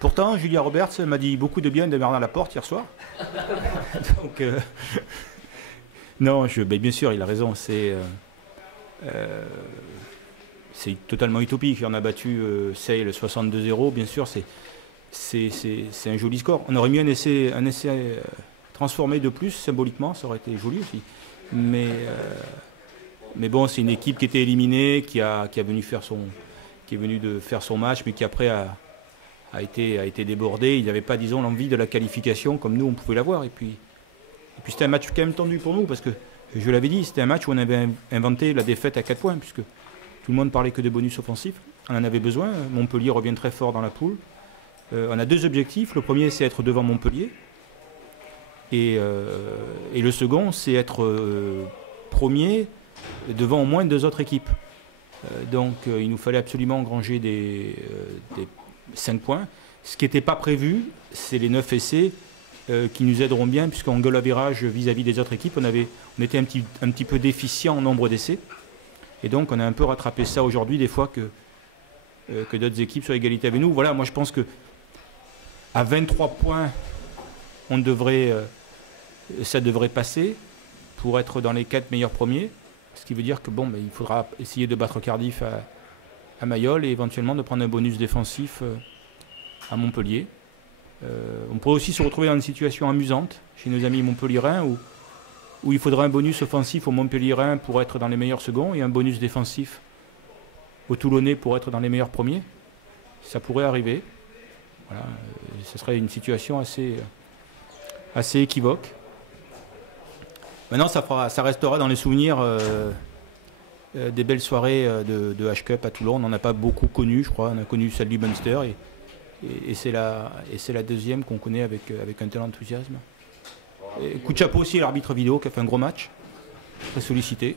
Pourtant, Julia Roberts m'a dit beaucoup de bien de Bernard Laporte hier soir. Donc, non, bien sûr, il a raison. C'est totalement utopique. On a battu Sale 62-0. Bien sûr, c'est un joli score. On aurait mis un essai transformé de plus, symboliquement, ça aurait été joli aussi. Mais bon, c'est une équipe qui était éliminée, qui est venue de faire son match, mais qui après a été débordée. Il n'y avait pas, disons, l'envie de la qualification comme nous, on pouvait l'avoir. Et puis c'était un match quand même tendu pour nous, parce que, je l'avais dit, c'était un match où on avait inventé la défaite à 4 points, puisque tout le monde parlait que de bonus offensifs. On en avait besoin. Montpellier revient très fort dans la poule. On a 2 objectifs. Le premier, c'est être devant Montpellier. Et le second, c'est être premier devant au moins 2 autres équipes. Donc il nous fallait absolument engranger des 5 points. Ce qui n'était pas prévu, c'est les 9 essais qui nous aideront bien, puisqu'en goal average vis-à-vis des autres équipes, on était un petit peu déficient en nombre d'essais. Et donc on a un peu rattrapé ça aujourd'hui, des fois que d'autres équipes soient à égalité avec nous. Voilà, moi je pense que à 23 points, ça devrait passer pour être dans les 4 meilleurs premiers. Ce qui veut dire que il faudra essayer de battre Cardiff à Mayol et éventuellement de prendre un bonus défensif à Montpellier. On pourrait aussi se retrouver dans une situation amusante chez nos amis montpelliérains où il faudra un bonus offensif aux Montpelliérains pour être dans les meilleurs seconds et un bonus défensif aux Toulonnais pour être dans les meilleurs premiers. Ça pourrait arriver. Voilà, ce serait une situation assez équivoque. Maintenant, ça restera dans les souvenirs des belles soirées de H-Cup à Toulon. On n'en a pas beaucoup connu, je crois. On a connu celle du Munster et c'est la deuxième qu'on connaît avec un tel enthousiasme. Et coup de chapeau aussi à l'arbitre vidéo qui a fait un gros match, très sollicité.